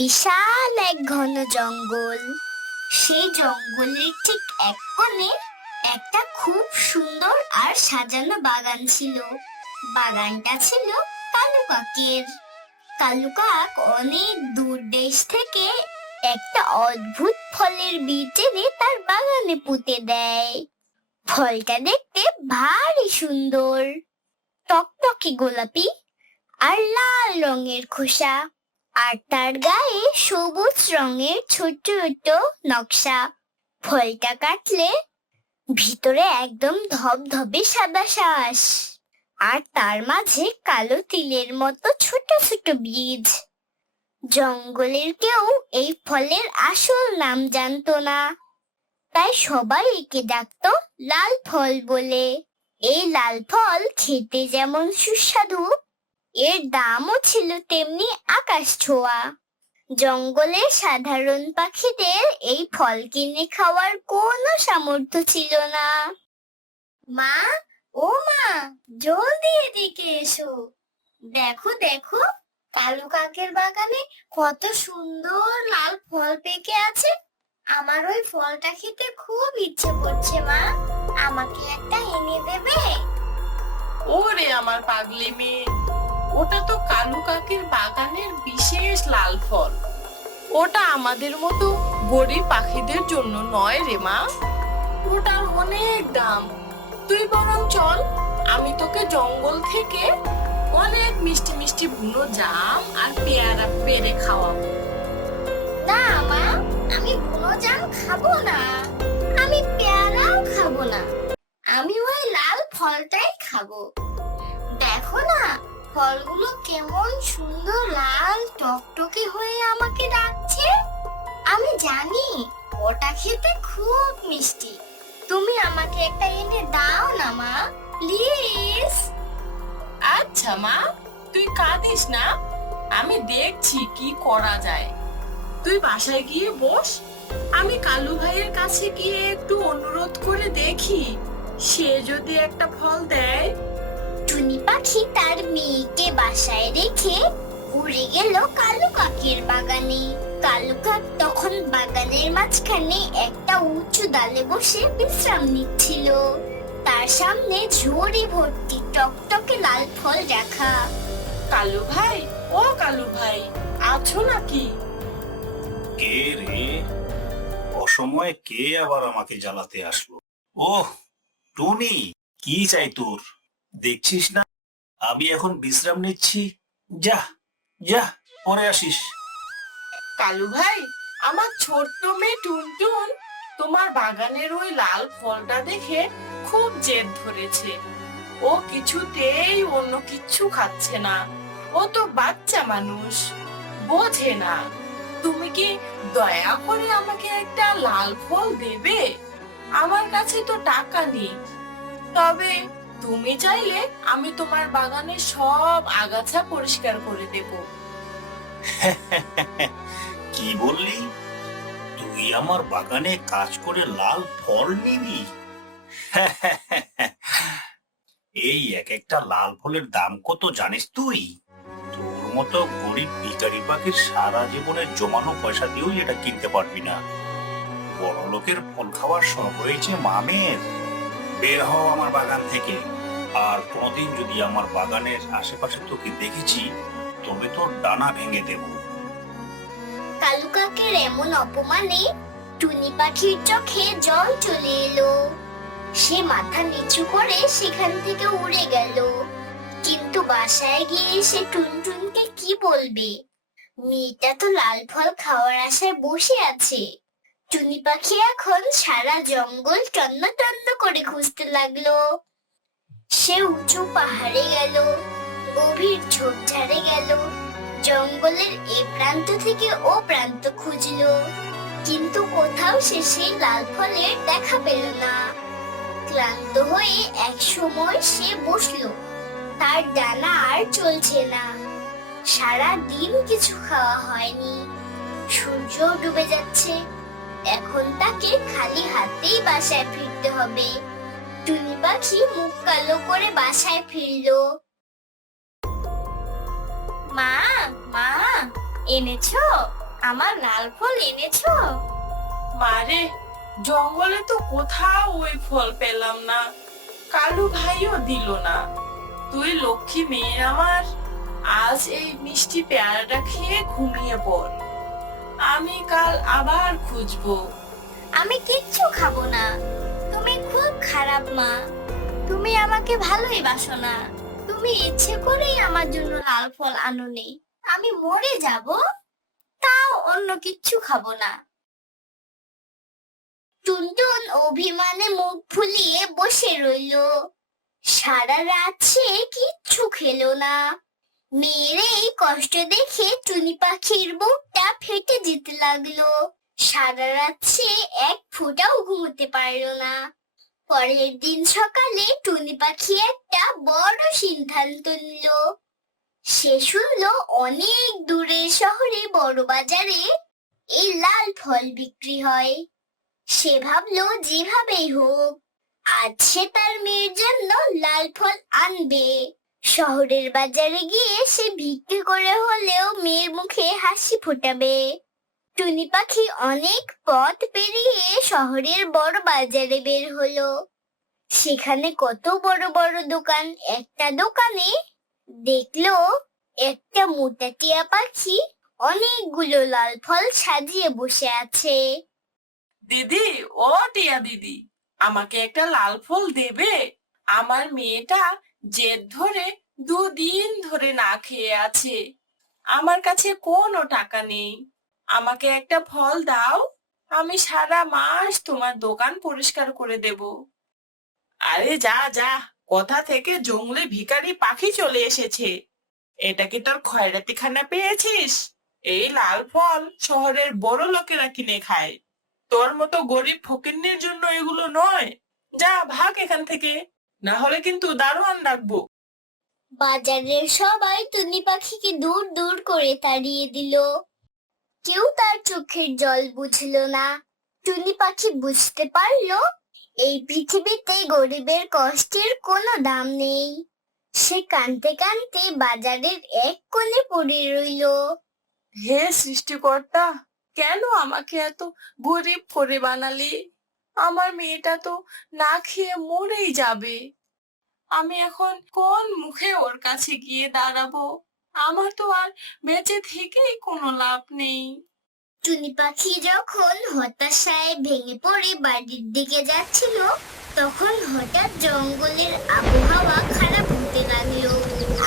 বিশাল এক ঘন জঙ্গল। সেই জঙ্গলের ঠিক এক কোণে একটা খুব সুন্দর আর সাজানো বাগান ছিল। বাগানটা ছিল কালু কাকের। কালু কাক অনেক দূর দেশ থেকে একটা অদ্ভুত ফলের বীজ এনে তার বাগানে পুঁতে দেয়। ফলটা দেখতে ভারী সুন্দর, টকটকে গোলাপি আর লাল রঙের খোসা, আর তার গায়ে সবুজ রঙের ছোট ছোট নকশা। ফলটা কাটলে ভিতরে একদম ধবধবে সাদা শাঁস, আর তার মাঝে কালো তিলের মতো ছোট ছোট বীজ। জঙ্গলের কেউ এই ফলের আসল নাম জানতো না, তাই সবাই একে ডাকতো লাল ফল বলে। এই লাল ফল খেতে যেমন সুস্বাদু, এর দামও ছিল তেমনি আকাশ ছোঁয়া। জঙ্গলের সাধারণ পাখিদের এই ফল কিনে খাওয়ার কোনো সামর্থ্য ছিল না। মা, ও মা, জলদি এদিকে এসো। দেখো দেখো, কালু কাকের বাগানে কত সুন্দর লাল ফল পেকে আছে। আমার ওই ফলটা খেতে খুব ইচ্ছে করছে মা, আমাকে একটা এনে দেবে? ওরে আমার পাগলি মেয়ে, ওটা তো কালু কাকের বাগানের বিশেষ লাল ফল। ওটা আমাদের মতো গরিব পাখিদের জন্য নয় রে মা, ওটার অনেক দাম। তুই বরং চল, আমি তোকে জঙ্গল থেকে অনেক মিষ্টি মিষ্টি বুনো জাম আর পেয়ারা পেড়ে খাওয়াবো। না মা, আমি বুনো জাম খাবো না, আমি পেয়ারাও খাবো না, আমি ওই লাল ফলটাই খাবো। দেখো না, ফলগুলো কেমন সুন্দর লাল টকটকে হয়ে আমাকে ডাকছে। আমি জানি ওটা খেতে খুব মিষ্টি। তুমি আমাকে একটা এনে দাও না মা, প্লিজ। আচ্ছা মা, তুই কাঁদিস না, আমি দেখছি কি করা যায়। তুই বাসায় গিয়ে বস, আমি কালু ভাইয়ের কাছে গিয়ে একটু অনুরোধ করে দেখি, সে যদি একটা ফল দেয়। টুনি পাখি তার মেয়েকে বাসায় রেখে উড়ে গেল কালু কাকের বাগানে। কালু কাক তখন বাগানের মাঝখানে একটা উঁচু ডালে বসে বিশ্রাম নিচ্ছিল। তার সামনে ঝুড়ি ভর্তি টকটকে লাল ফল রাখা। কালু ভাই, ও কালু ভাই, আছো নাকি? কে রে? অসময়ে কে আবার আমাকে জ্বালাতে আসলো? ওহ, টুনি, কি চাই তোর? দেখছিস না আমি এখন বিশ্রাম নিচ্ছি। যা যা, পরে আসিস। কালু ভাই, আমার ছোট্ট মেয়ে টুনটুন তোমার বাগানের ওই লাল ফলটা দেখে খুব জেদ ধরেছে। ও কিছুতেই অন্য কিচ্ছু খাচ্ছে না। ও তো বাচ্চা মানুষ, বোঝে না। তুমি কি দয়া করে আমাকে একটা লাল ফল দেবে? আমার কাছে তো টাকা নেই, তবে তুমি চাইলে আমি তোমার বাগানের সব আগাছা পরিষ্কার করে দেব। কি বললি? তুই আমার বাগানে কাজ করে লাল ফল নিবি? এই এক একটা লাল ফলের দাম কত জানিস তুই? তোর মতো গরিব ভিখারি পাখির সারা জীবনের জমানো পয়সা দিয়েও এটা কিনতে পারবি না। বড় লোকের ফল খাওয়ার শখ হয়েছে মামের। বের হও আমার বাগান থেকে। আর কোনদিন যদি আমার বাগানের আশেপাশে তোকে দেখেছি, তবে তোর ডানা ভেঙে দেব। কালু কাকের এমন অপমানে টুনি পাখির চোখে জল চলে এলো। সে মাথা নিচু করে সেখান থেকে উড়ে গেল। কিন্তু বাসায় গিয়ে সে টুনটুনকে কি বলবে? মেয়েটা তো লাল ফল খাওয়ার আশায় বসে আছে। টুনি পাখি এখন সারা জঙ্গল তন্ন তন্ন করে খুঁজতে লাগলো। সে উঁচু পাহাড়ে গেল, গভীর ঝোপঝাড়ে গেল, জঙ্গলের এ প্রান্ত থেকে ও প্রান্ত খুঁজলো, কিন্তু কোথাও সে সেই লাল ফলের দেখা পেল না। ক্লান্ত হয়ে এক সময় সে বসলো। তার ডানা আর চলছে না। সারা দিন কিছু খাওয়া হয়নি। সূর্য ডুবে যাচ্ছে। এখন তাকে খালি হাতেই বাসায় ফিরতে হবে। টুনি পাখি মুখ কালো করে বাসায় ফিরলো। মা, মা, এনেছো? আমার লাল ফল এনেছো? মারে, জঙ্গলে তো কোথাও ওই ফল পেলাম না, কালু ভাইও দিল না। তুই লক্ষ্মী মেয়ে আমার, আজ এই মিষ্টি পেয়ারাটা খেয়ে ঘুমিয়ে পড়, আমি কাল আবার খুঁজবো। আমি কিচ্ছু খাবো না। তুমি খুব খারাপ মা। তুমি আমাকে ভালোই বাসো না। তুমি ইচ্ছে করেই আমার জন্য লাল ফল আনোনি। আমি মরে যাব, তাও অন্য কিচ্ছু খাবো না। টুনটুন অভিমানে মুখ ফুলিয়ে বসে রইলো। সারা রাত সে কিচ্ছু খেলো না। মেয়ের এই কষ্ট দেখে টুনি পাখির বুকটা ফেটে যেতে লাগলো। সারা রাত সে এক ফোঁটাও ঘুমোতে পারলো না। পরের দিন সকালে টুনি পাখি একটা বড় সিদ্ধান্ত নিল। সে শুনলো অনেক দূরের শহরে বড় বাজারে এই লাল ফল বিক্রি হয়। সে ভাবলো যেভাবেই হোক আজ সে তার মেয়ের জন্য লাল ফল আনবে। শহরের বাজারে গিয়ে সে বিক্রি করে হলেও মেয়ের মুখে হাসি ফোটাবে। টুনি পাখি অনেক পথ পেরিয়ে শহরের বড় বাজারে বের হলো। সেখানে কত বড় বড় দোকান। একটা দোকানে দেখলো একটা মোটা টিয়া পাখি অনেকগুলো লাল ফল সাজিয়ে বসে আছে। দিদি, ও টিয়া দিদি, আমাকে একটা লাল ফল দেবে? আমার মেয়েটা জেদ ধরে 2 দিন ধরে না খেয়ে আছে, আমার কাছে কোনো টাকা নেই, আমাকে একটা ফল দাও, আমি সারা মাস তোমার দোকান পরিষ্কার করে দেব। আরে যা যা, কোথা থেকে জঙ্গলে ভিখারি পাখি চলে এসেছে, এটা কি তোর খয়রাতি খানা পেয়েছিস? এই লাল ফল শহরের বড় লোকেরা কিনে খায়, তোর মতো গরিব ফকিন্নির জন্য এগুলো নয়। যা ভাগ এখান থেকে, না হলে কিন্তু দারোয়ান ডাকবো। বাজারের সবাই টুনি পাখিকে দূর দূর করে তাড়িয়ে দিল। কেউ তার চোখের জল বুঝলো না। টুনি পাখি বুঝতে পারলো এই পৃথিবীতে গরিবের কষ্টের কোনো দাম নেই। সে কাঁদতে কাঁদতে বাজারের এক কোণে পড়ে রইল। হে সৃষ্টিকর্তা, কেন আমাকে এত গরিব করে বানালি? আমার মেয়েটা তো না খেয়ে মরেই যাবে, আমি এখন কোন মুখে ওর কাছে গিয়ে দাঁড়াবো? আমার তো আর বেঁচে থেকেই কোনো লাভ নেই। টুনি পাখি যখন হতাশায় ভেঙে পড়ে বাড়ির দিকে যাচ্ছিল, তখন হঠাৎ জঙ্গলের আবহাওয়া খারাপ হতে লাগলো।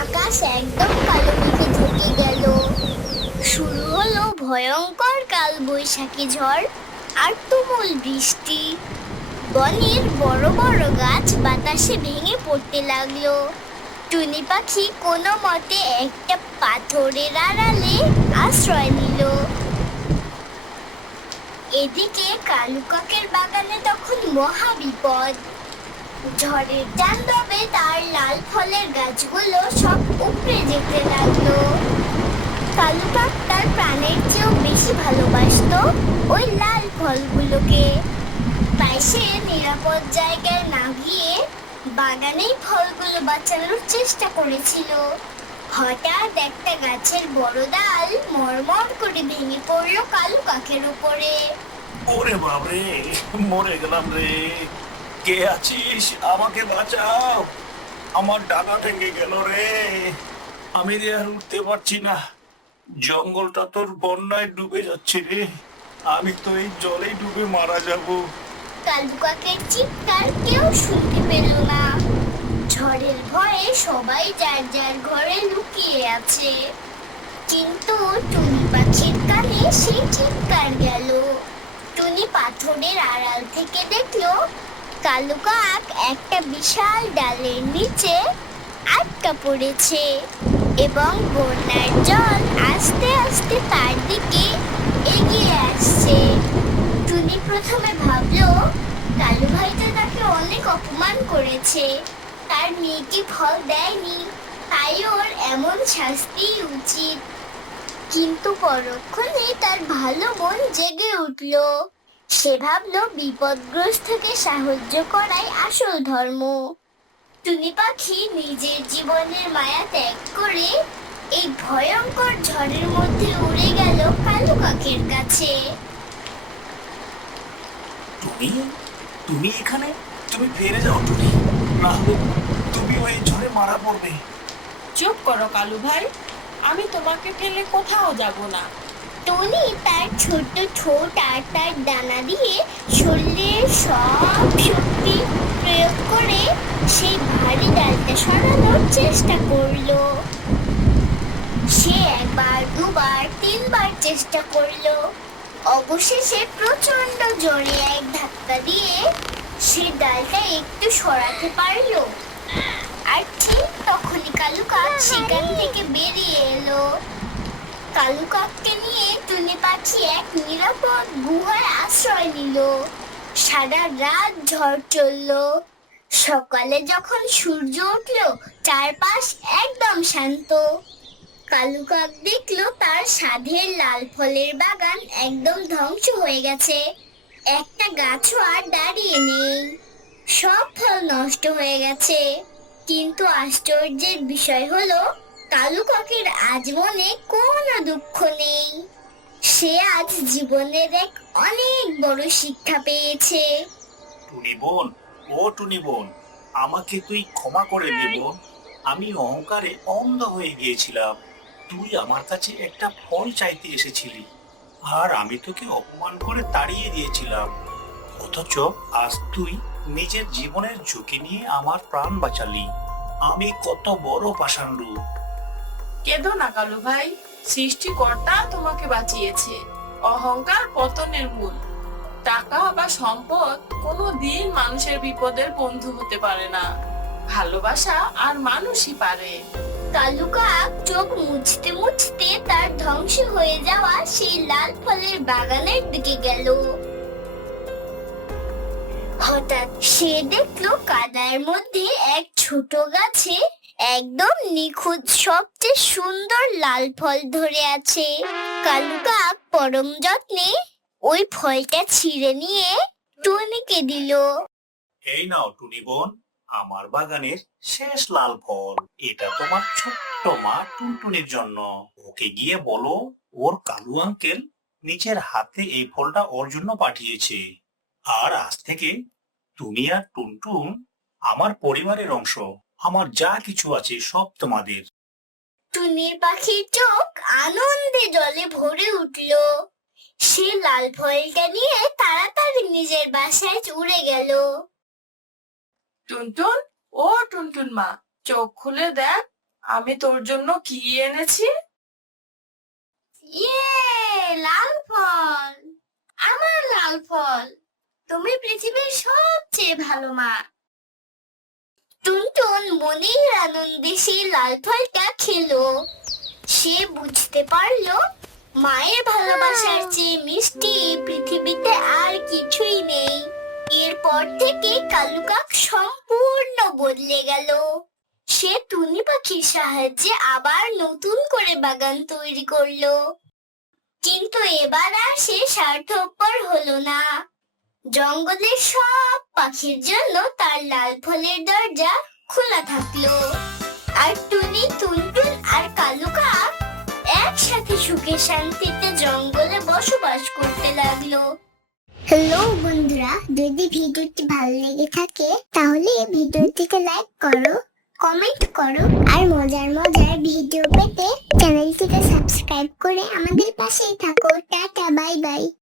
আকাশ একদম কালো মেঘে ঢেকে গেল। শুরু হলো ভয়ঙ্কর কালবৈশাখী ঝড় আর তুমুল বৃষ্টি। বনের বড় বড় গাছ বাতাসে ভেঙে পড়তে লাগলো। টুনি পাখি কোনো মতে একটা পাথরের আড়ালে আশ্রয় নিল। এদিকে কালু কাকের বাগানে তখন মহা বিপদ। ঝড়ের তাণ্ডবে তার লাল ফলের গাছগুলো সব উপড়ে যেতে লাগলো। কালু কাক তার প্রাণের চেয়েও বেশি ভালোবাসতো ওই লাল ফলগুলোকে। তাই সে নিরাপদ জায়গায় না গিয়ে বাগানেই ফলগুলো বাঁচানোর চেষ্টা করেছিল। হঠাৎ একটা গাছের বড় ডাল মরমর করে ভেঙে পড়লো কালু কাকের উপরে। ওরে বাবরে, মরে গেলাম রে। কে আছিস? আমাকে বাঁচাও, আমার ডানা ভেঙে গেল রে। আমি রে আর উঠতে পারছি না, জঙ্গলটা তোর বন্যায় ডুবে যাচ্ছে রে। আমি তো এই জলেই ডুবে মারা যাব। কালু কাকের চিৎকার কেউ শুনতে পেল না। ঝড়ের ভয়ে সবাই যার যার ঘরে লুকিয়ে আছে। কিন্তু টুনি পাখির কানে সেই চিৎকার গেল। টুনি পাথরের আড়াল থেকে দেখলো কালু কাক একটা বিশাল ডালের নিচে আটকা পড়েছে এবং বন্যার জল আস্তে আস্তে তার দিকে এগিয়ে আসছে। টুনি প্রথমে ভাবলো কালু ভাইটা তাকে অনেক অপমান করেছে, তার মেয়েটি ফল দেয়নি, তাই ওর এমন শাস্তি উচিত। কিন্তু পরক্ষণে তার ভালো মন জেগে উঠল। সে ভাবলো বিপদগ্রস্তকে সাহায্য করাই আসল ধর্ম। টুনি পাখি নিজের জীবনের মায়া ত্যাগ করে এই ভয়ঙ্কর ঝড়ের মধ্যে উড়ে গেল কালু কালু কাকের কাছে। টুনি, তুমি এখানে? তুমি ফিরে যাও টুনি, না হলে তুমি ওই ঝড়ে মারা পড়বে। চুপ করো কালু ভাই, আমি তোমাকে ফেলে কোথাও যাব না। টনি তার ছোট ঠোঁট আর তার ডানা দিয়ে শরীরের সব শক্তি প্রয়োগ করে সেই ভারী ডালটা সরানোর চেষ্টা করলো। সে একবার, দুবার, তিনবার চেষ্টা করলো। অবশেষে প্রচন্ড জোরে এক ধাক্কা দিয়ে সে ডালটা একটু সরাতে পারলো। আর ঠিক তখনই কালু কাক সেখান থেকে বেরিয়ে এলো। কালু কাককে নিয়ে টুনি পাখি এক নিরাপদ গুহায় আশ্রয় নিল। সারা রাত ঝড় চললো। সকালে যখন সূর্য উঠলো, চারপাশ একদম শান্ত। কালু কাক দেখলো তার সাধের লাল ফলের বাগান একদম ধ্বংস হয়ে গেছে। একটা গাছও আর দাঁড়িয়ে নেই, সব ফল নষ্ট হয়ে গেছে। কিন্তু আশ্চর্যের বিষয় হলো কালু কাকের আজ মনে কোনো দুঃখ নেই। সে আজ জীবনের এক অনেক বড় শিক্ষা পেয়েছে। টুনি বোন, ও টুনি বোন, আমাকে তুই ক্ষমা করে দে বোন। আমি অহংকারে অন্ধ হয়ে গিয়েছিলাম। তুই আমার কাছে একটা ফল চাইতে এসেছিলি, আর আমি তোকে অপমান করে তাড়িয়ে দিয়েছিলাম। অথচ আজ তুই নিজের জীবনের ঝুঁকি নিয়ে আমার প্রাণ বাঁচালি। আমি কত বড় পাষাণ্ডু। কেঁদো না কালু ভাই, সৃষ্টিকর্তা তোমাকে বাঁচিয়েছে। অহংকার পতনের মূল। টাকা বা সম্পদ কোনো দিন মানুষের বিপদের বন্ধু হতে পারে না, ভালোবাসা আর মানুষই পারে। কালু কাক চোখ মুছতে মুছতে তার ধ্বংস হয়ে যাওয়া সেই লাল ফলের বাগানের দিকে গেল। হঠাৎ সে দেখলো কাদার মধ্যে এক ছোট গাছে একদম নিখুঁত সবচেয়ে সুন্দর লাল ফল ধরে আছে। কালু কাক পরম যত্নে ওই ফলটা ছিঁড়ে নিয়ে টুনিকে দিল। এই নাও টুনি বোন, আমার বাগানের শেষ লাল ফল। এটা তোমার ছোট্ট মা টুনটুনির জন্য। ওকে গিয়ে বলো ওর কালু আঙ্কেল নিজের হাতে এই ফলটা ওর জন্য পাঠিয়েছে। আর আজ থেকে তুমি আর টুনটুন আমার পরিবারের অংশ। আমার যা কিছু আছে সব তোমাদের। টুনির পাখির চোখ আনন্দে জলে ভরে উঠল। সে লাল ফলটা নিয়ে তাড়াতাড়ি নিজের বাসায় উড়ে গেল। টুনটুন, ও টুনটুন মা, চোখ খুলে দেখ, আমি তোর জন্য কি এনেছি। ইয়ে, লাল ফল! আমার লাল ফল! তুমি পৃথিবীর সবচেয়ে ভালো মা। টুনটুন মনের আনন্দে সেই লাল ফলটা খেলো। সে বুঝতে পারলো মায়ের ভালোবাসার চেয়ে মিষ্টি পৃথিবীতে আর কিছুই নেই। এরপর থেকে কালু কাক সম্পূর্ণ বদলে গেল। সে টুনি পাখির সাহায্যে আবার নতুন করে বাগান তৈরি করলো। কিন্তু এবার আর সে স্বার্থপর হলো না। জঙ্গলের সব পাখির জন্য তার লাল ফলের দরজা খোলা থাকলো। আর টুনি, টুনটুন আর কালু কাক একসাথে সুখে শান্তিতে জঙ্গলে বসবাস করতে লাগলো। হ্যালো বন্ধুরা, যদি ভিডিওটি ভালো লেগে থাকে তাহলে ভিডিওটিকে লাইক করো, কমেন্ট করো আর মজার মজার ভিডিও পেতে চ্যানেলটিকে সাবস্ক্রাইব করে আমাদের পাশেই থাকো। Tata, bye bye.